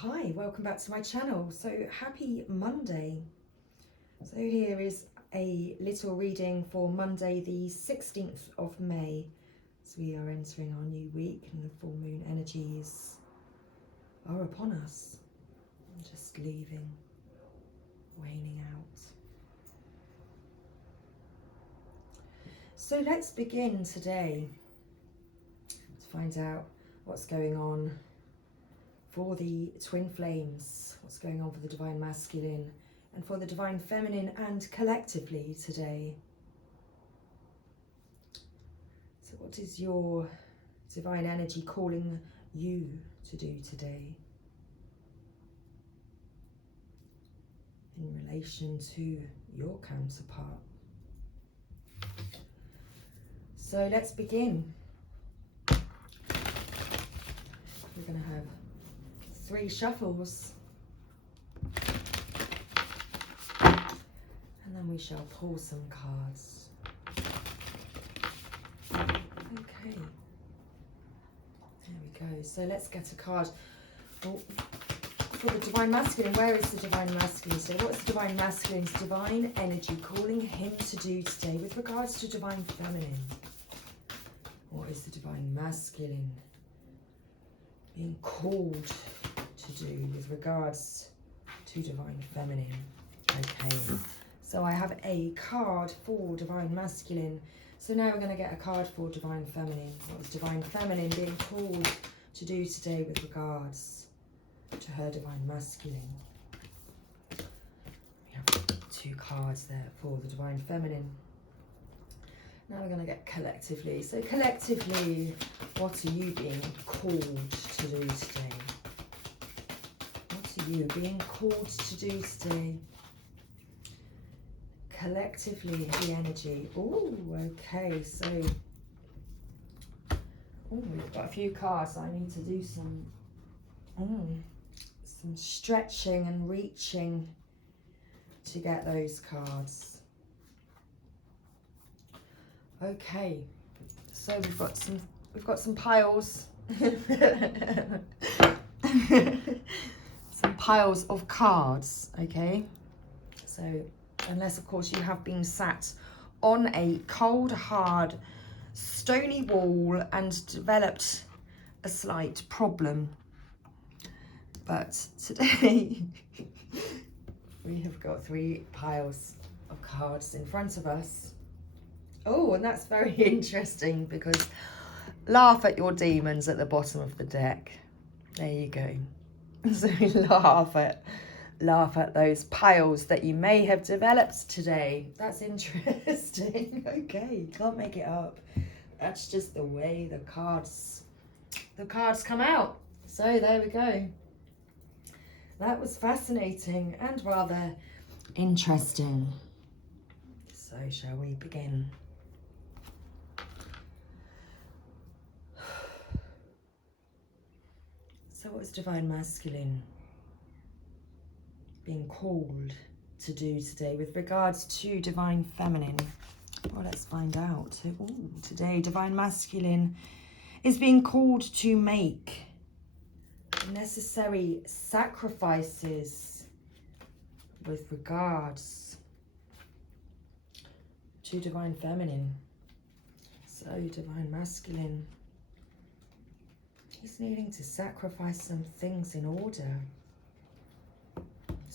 Hi, welcome back to my channel. So happy Monday. So here is a little reading for Monday the 16th of May. So we are entering our new week and the full moon energies are upon us. Just leaving, waning out. So let's begin today to find out what's going on for the twin flames, what's going on for the divine masculine and for the divine feminine and collectively today. So what is your divine energy calling you to do today in relation to your counterpart? So let's begin. We're going to have 3 shuffles and then we shall pull some cards. Okay, there we go. So let's get a card for the divine masculine. Where is the divine masculine today? What's the divine masculine's divine energy calling him to do today with regards to divine feminine? What is the divine masculine being called to do with regards to divine feminine? Okay, so I have a card for divine masculine. So now we're going to get a card for divine feminine. What is divine feminine being called to do today with regards to her divine masculine? We have 2 cards there for the divine feminine. Now we're going to get collectively. So collectively, what are you being called to do today? What are you being called to do today? Collectively, the energy. Oh, okay. So, we've got a few cards. I need to do some stretching and reaching to get those cards. Okay, so we've got some piles, some piles of cards. Okay, so unless of course you have been sat on a cold, hard, stony wall and developed a slight problem, but today we have got 3 piles of cards in front of us. Oh, and that's very interesting because laugh at your demons at the bottom of the deck. There you go. So laugh at those piles that you may have developed today. That's interesting. Okay, can't make it up. That's just the way the cards come out. So there we go. That was fascinating and rather interesting. So shall we begin? So what's divine masculine being called to do today with regards to divine feminine? Well, let's find out. So, today divine masculine is being called to make necessary sacrifices with regards to divine feminine. So divine masculine, he's needing to sacrifice some things in order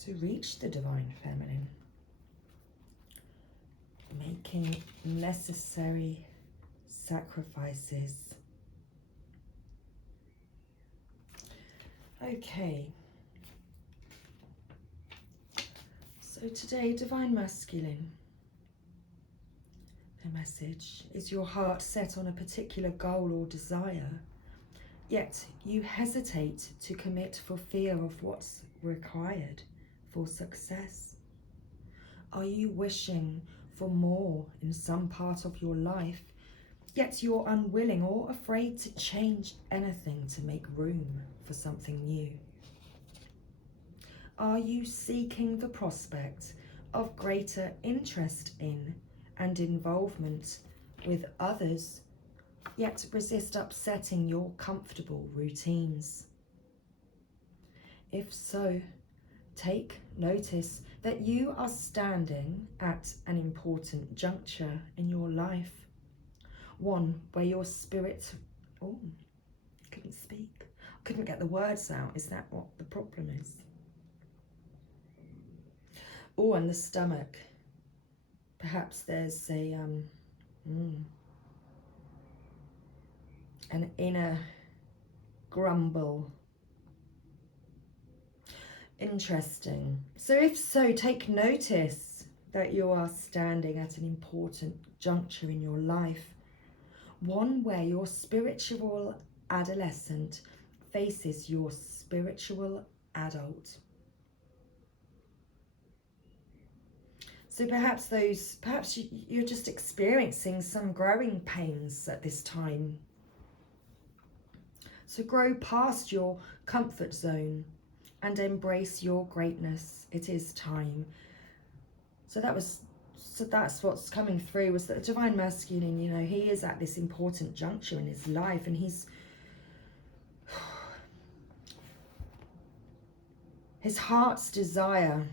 to reach the divine feminine. Making necessary sacrifices. Okay. So today, divine masculine, the message is your heart set on a particular goal or desire, yet you hesitate to commit for fear of what's required for success. Are you wishing for more in some part of your life, yet you're unwilling or afraid to change anything to make room for something new? Are you seeking the prospect of greater interest in and involvement with others, yet resist upsetting your comfortable routines? If so, take notice that you are standing at an important juncture in your life. One where your spirit, oh, couldn't speak, couldn't get the words out. Is that what the problem is? Oh, and the stomach. Perhaps there's a an inner grumble. Interesting. So if so, take notice that you are standing at an important juncture in your life. One where your spiritual adolescent faces your spiritual adult. So perhaps you're just experiencing some growing pains at this time. So grow past your comfort zone and embrace your greatness. It is time. So that's what's coming through, was that the Divine Masculine, you know, he is at this important juncture in his life, and his heart's desire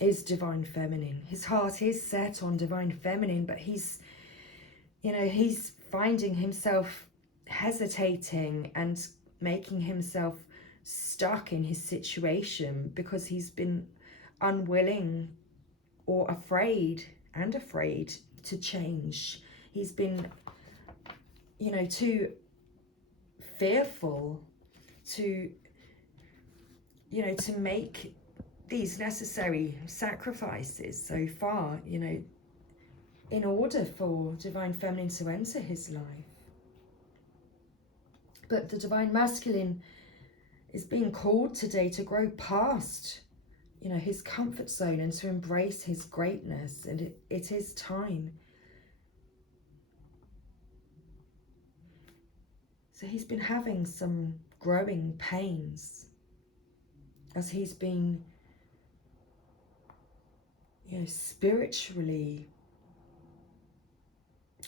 is Divine Feminine. His heart is set on Divine Feminine, but he's finding himself hesitating and making himself stuck in his situation because he's been unwilling or afraid to change. He's been, too fearful to make these necessary sacrifices so far, in order for Divine Feminine to enter his life. But the Divine Masculine is being called today to grow past, his comfort zone and to embrace his greatness. And it is time. So he's been having some growing pains as he's been, spiritually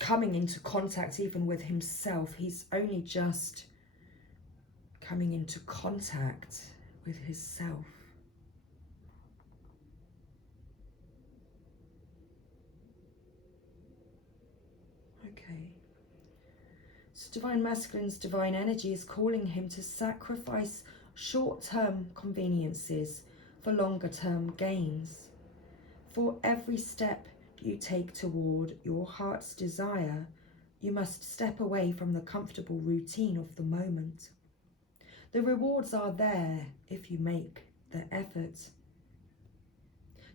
coming into contact even with himself. He's only just coming into contact with his self. Okay. So Divine Masculine's divine energy is calling him to sacrifice short-term conveniences for longer-term gains. For every step you take toward your heart's desire, you must step away from the comfortable routine of the moment. The rewards are there if you make the effort.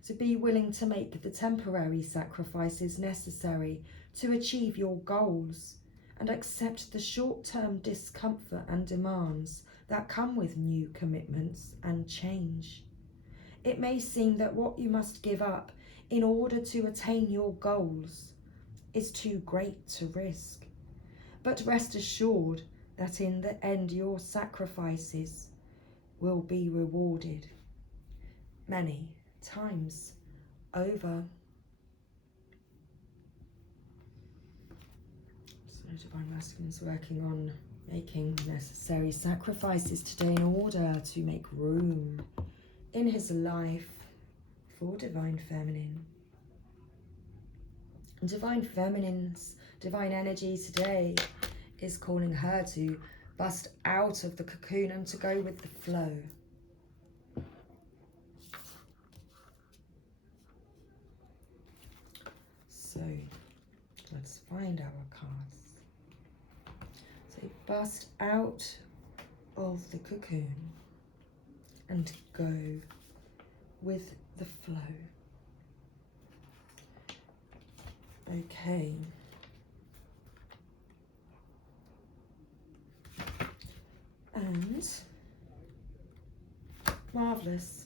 So be willing to make the temporary sacrifices necessary to achieve your goals, and accept the short-term discomfort and demands that come with new commitments and change. It may seem that what you must give up in order to attain your goals is too great to risk, but rest assured that in the end your sacrifices will be rewarded many times over. So Divine Masculine is working on making necessary sacrifices today in order to make room in his life for Divine Feminine. And Divine Feminine's divine energy today is calling her to bust out of the cocoon and to go with the flow. So let's find our cards. So bust out of the cocoon and go with the flow. Okay. And marvelous.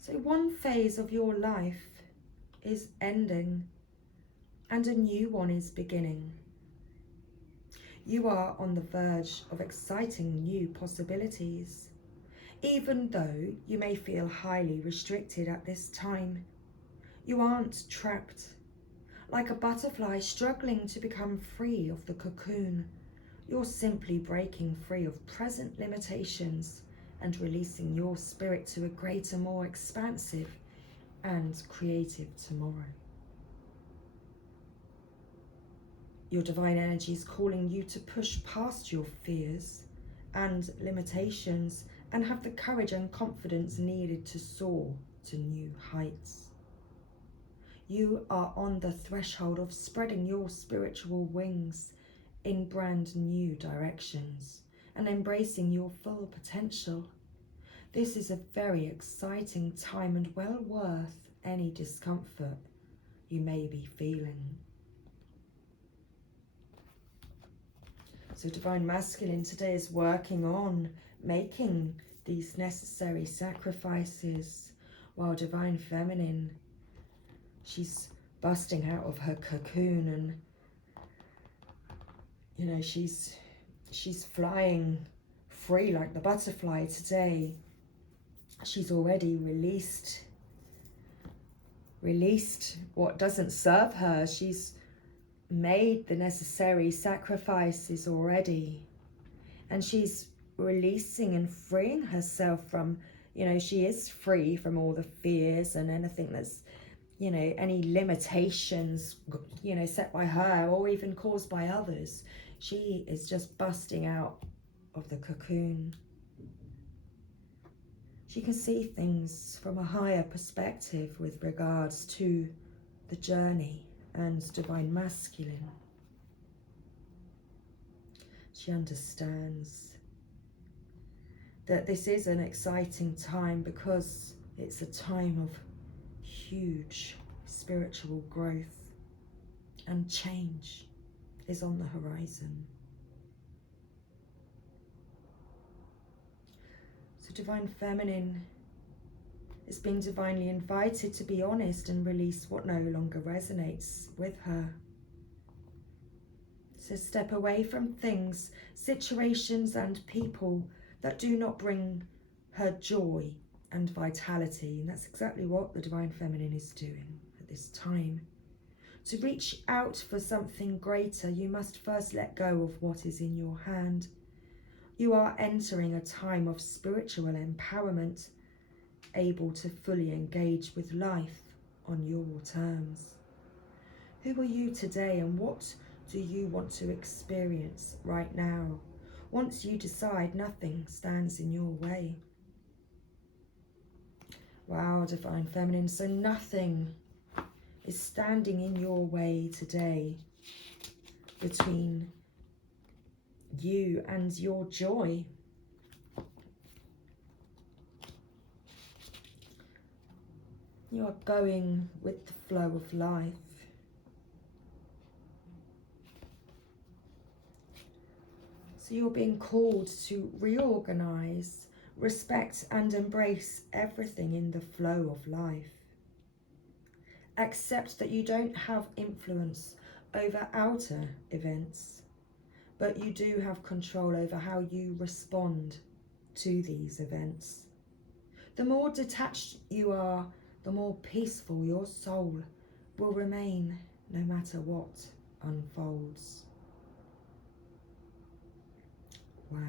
So one phase of your life is ending and a new one is beginning. You are on the verge of exciting new possibilities, even though you may feel highly restricted at this time. You aren't trapped. Like a butterfly struggling to become free of the cocoon, you're simply breaking free of present limitations and releasing your spirit to a greater, more expansive and creative tomorrow. Your divine energy is calling you to push past your fears and limitations and have the courage and confidence needed to soar to new heights. You are on the threshold of spreading your spiritual wings in brand new directions and embracing your full potential. This is a very exciting time and well worth any discomfort you may be feeling. So Divine Masculine today is working on making these necessary sacrifices, while Divine Feminine, she's busting out of her cocoon and she's flying free like the butterfly today. She's already released what doesn't serve her. She's made the necessary sacrifices already, and she's releasing and freeing herself from, she is free from all the fears and anything that's, any limitations, set by her or even caused by others. She is just busting out of the cocoon. She can see things from a higher perspective with regards to the journey and Divine Masculine. She understands that this is an exciting time because it's a time of huge spiritual growth, and change is on the horizon. So Divine Feminine is being divinely invited to be honest and release what no longer resonates with her. So step away from things, situations and people that do not bring her joy and vitality. And that's exactly what the Divine Feminine is doing at this time. To reach out for something greater, you must first let go of what is in your hand. You are entering a time of spiritual empowerment, able to fully engage with life on your terms. Who are you today, and what do you want to experience right now? Once you decide, nothing stands in your way. Wow, Divine Feminine, so nothing is standing in your way today between you and your joy. You are going with the flow of life. So you're being called to reorganize, respect and embrace everything in the flow of life. Accept that you don't have influence over outer events, but you do have control over how you respond to these events. The more detached you are, the more peaceful your soul will remain no matter what unfolds. Wow.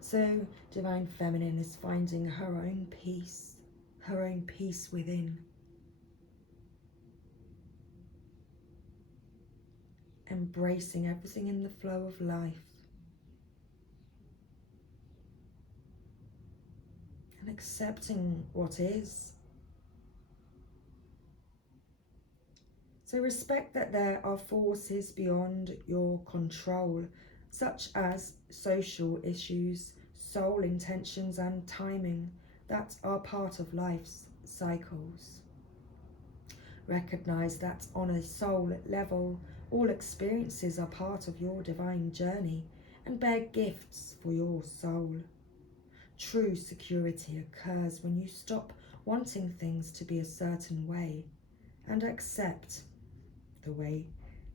So Divine Feminine is finding her own peace within. Embracing everything in the flow of life. And accepting what is. So respect that there are forces beyond your control, such as social issues, soul intentions and timing that are part of life's cycles. Recognize that on a soul level, all experiences are part of your divine journey and bear gifts for your soul. True security occurs when you stop wanting things to be a certain way and accept the way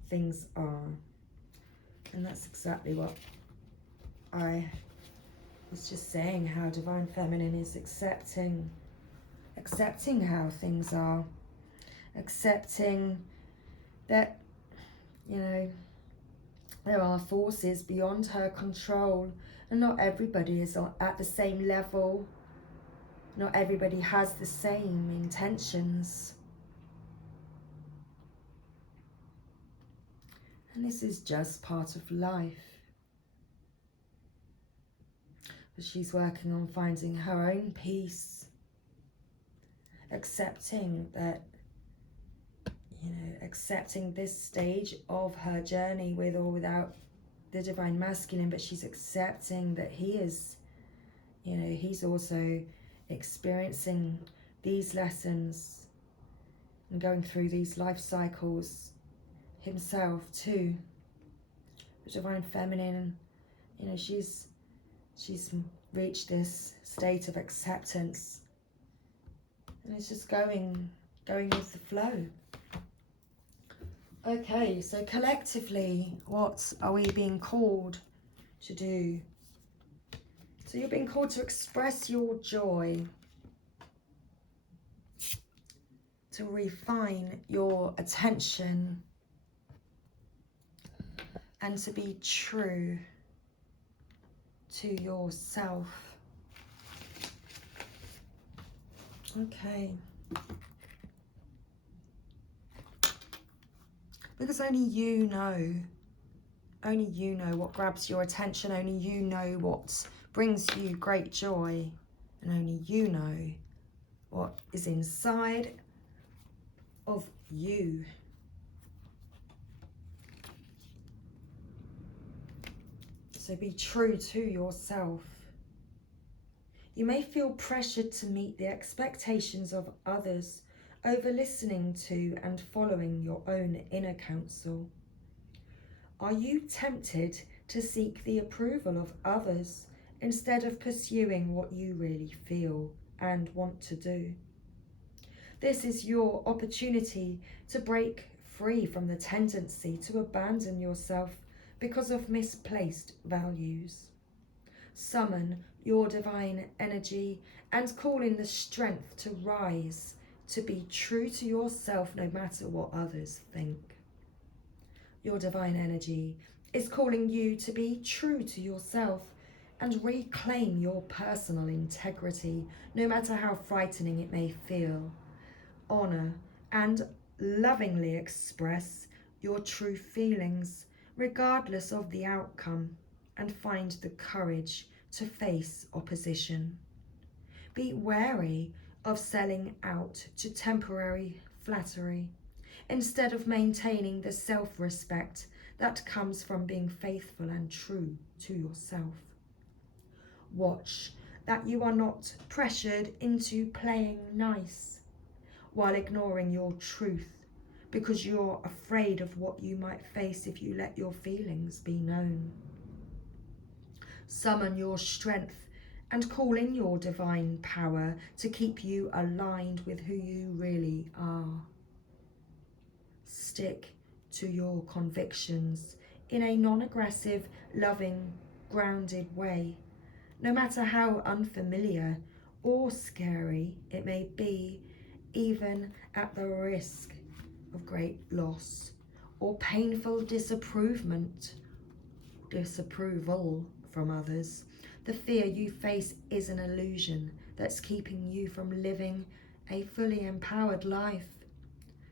things are. And that's exactly what I was just saying, how Divine Feminine is accepting how things are. accepting that, you know, there are forces beyond her control, and not everybody is at the same level. Not everybody has the same intentions. And this is just part of life. But she's working on finding her own peace, accepting that, you know, accepting this stage of her journey with or without the divine masculine, but she's accepting that he is, you know, he's also experiencing these lessons and going through these life cycles himself too. The divine feminine, you know, she's reached this state of acceptance, and it's just going with the flow. Okay, so collectively, what are we being called to do? So you're being called to express your joy, to refine your attention, and to be true to yourself. Okay. Because only you know what grabs your attention, only you know what brings you great joy, and only you know what is inside of you. So be true to yourself. You may feel pressured to meet the expectations of others over listening to and following your own inner counsel. Are you tempted to seek the approval of others instead of pursuing what you really feel and want to do? This is your opportunity to break free from the tendency to abandon yourself because of misplaced values. Summon your divine energy and call in the strength to rise, to be true to yourself no matter what others think. Your divine energy is calling you to be true to yourself and reclaim your personal integrity, no matter how frightening it may feel. Honor and lovingly express your true feelings, regardless of the outcome, and find the courage to face opposition. Be wary of selling out to temporary flattery, instead of maintaining the self-respect that comes from being faithful and true to yourself. Watch that you are not pressured into playing nice while ignoring your truth, because you're afraid of what you might face if you let your feelings be known. Summon your strength and call in your divine power to keep you aligned with who you really are. Stick to your convictions in a non-aggressive, loving, grounded way, no matter how unfamiliar or scary it may be, even at the risk of great loss or painful disapproval from others. The fear you face is an illusion that's keeping you from living a fully empowered life.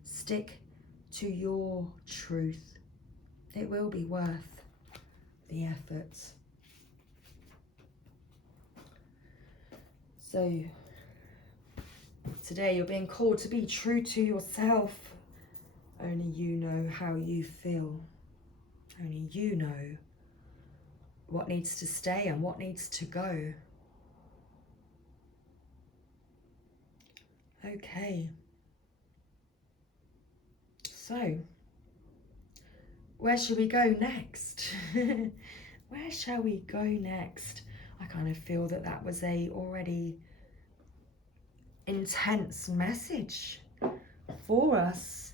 Stick to your truth. It will be worth the effort. So today you're being called to be true to yourself. Only you know how you feel. Only you know what needs to stay and what needs to go. Okay. So, where should we go next? Where shall we go next? I kind of feel that that was a already intense message for us.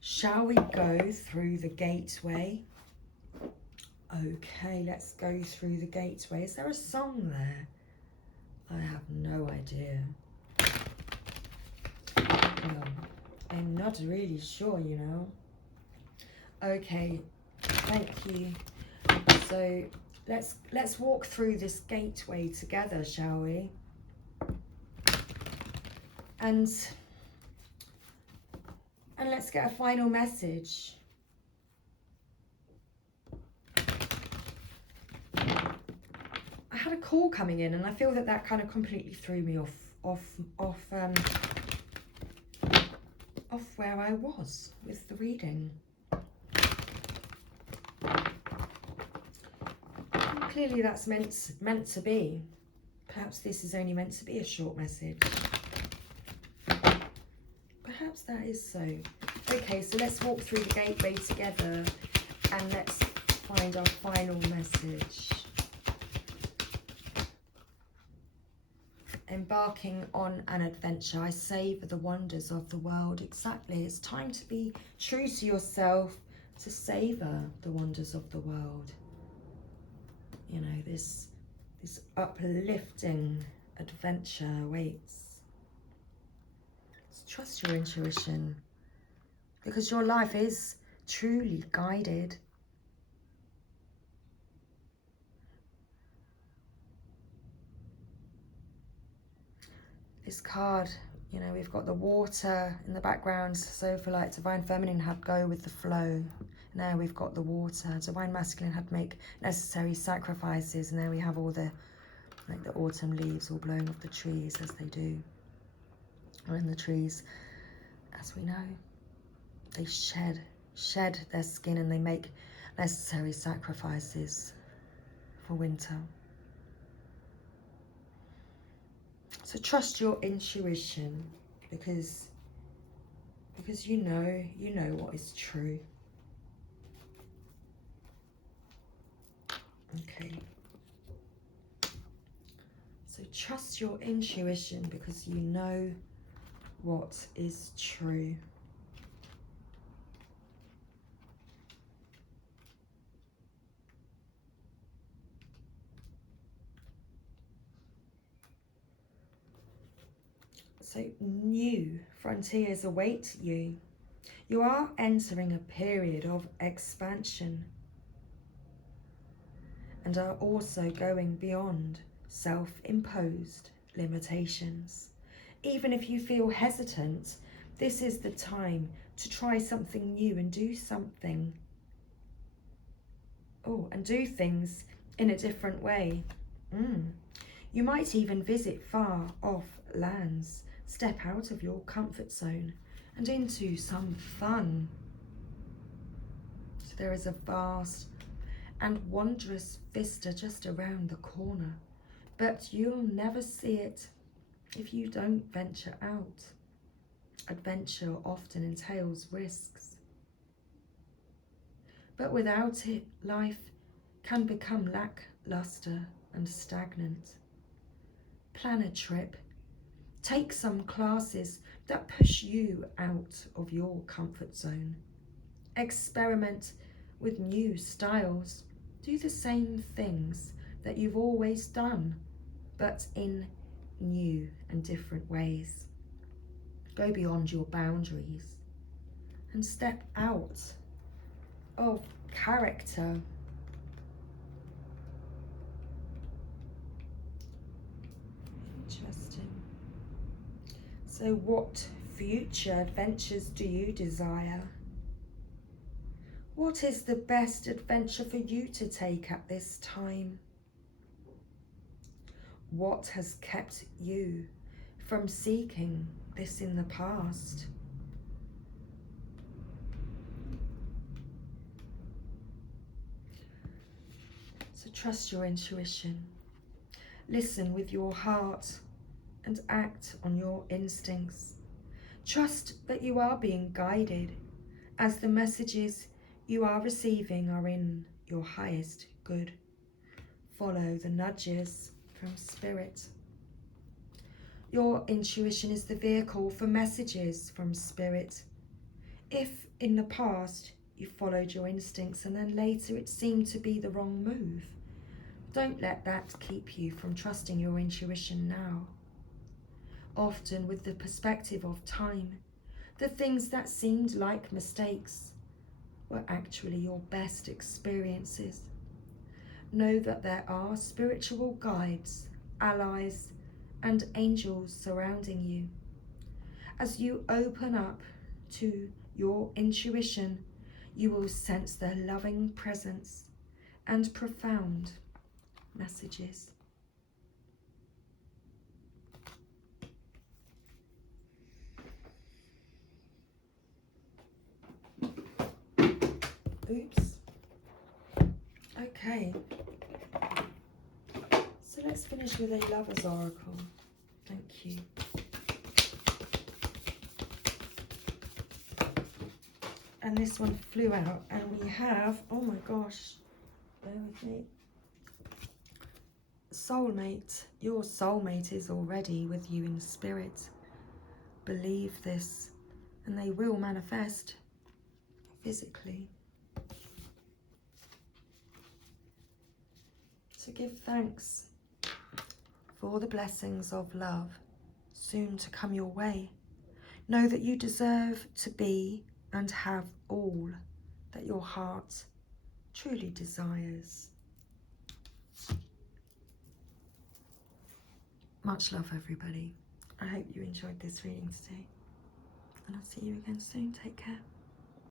Shall we go through the gateway? Okay, let's go through the gateway. Is there a song there? I have no idea. Well, I'm not really sure, you know. Okay, thank you. So let's walk through this gateway together, shall we? And let's get a final message. I had a call coming in, and I feel that kind of completely threw me off where I was with the reading. Clearly that's meant to be. Perhaps this is only meant to be a short message. Perhaps that is so. Okay, so let's walk through the gateway together and let's find our final message. Embarking on an adventure, I savour the wonders of the world. Exactly, it's time to be true to yourself, to savour the wonders of the world. You know, this uplifting adventure awaits. Just trust your intuition, because your life is truly guided. This card, you know, we've got the water in the background, so for like Divine Feminine had go with the flow. Now we've got the water. Divine Masculine had make necessary sacrifices, and there we have all the, like the autumn leaves all blowing off the trees as they do. Or in the trees, as we know, they shed their skin and they make necessary sacrifices for winter. So trust your intuition, because you know what is true. Okay. So trust your intuition, because you know what is true. So new frontiers await you. You are entering a period of expansion and are also going beyond self-imposed limitations. Even if you feel hesitant, this is the time to try something new and do something. Oh, and do things in a different way. You might even visit far off lands, step out of your comfort zone and into some fun. So there is a vast and wondrous vista just around the corner, but you'll never see it if you don't venture out. Adventure often entails risks, but without it, life can become lackluster and stagnant. Plan a trip. Take some classes that push you out of your comfort zone. Experiment with new styles. Do the same things that you've always done, but in new and different ways. Go beyond your boundaries and step out of character. Interesting. So what future adventures do you desire? What is the best adventure for you to take at this time? What has kept you from seeking this in the past? So trust your intuition. Listen with your heart and act on your instincts. Trust that you are being guided, as the messages you are receiving are in your highest good. Follow the nudges from Spirit. Your intuition is the vehicle for messages from Spirit. If in the past you followed your instincts and then later it seemed to be the wrong move, don't let that keep you from trusting your intuition now. Often with the perspective of time, The things that seemed like mistakes were actually your best experiences. Know that there are spiritual guides, allies, and angels surrounding you. As you open up to your intuition, you will sense their loving presence and profound messages. Oops. Okay. So let's finish with a Lover's Oracle. Thank you. And this one flew out, and we have, oh my gosh, bear with me. Soulmate. Your soulmate is already with you in spirit. Believe this, and they will manifest physically. So give thanks for the blessings of love soon to come your way. Know that you deserve to be and have all that your heart truly desires. Much love, everybody. I hope you enjoyed this reading today, and I'll see you again soon. Take care.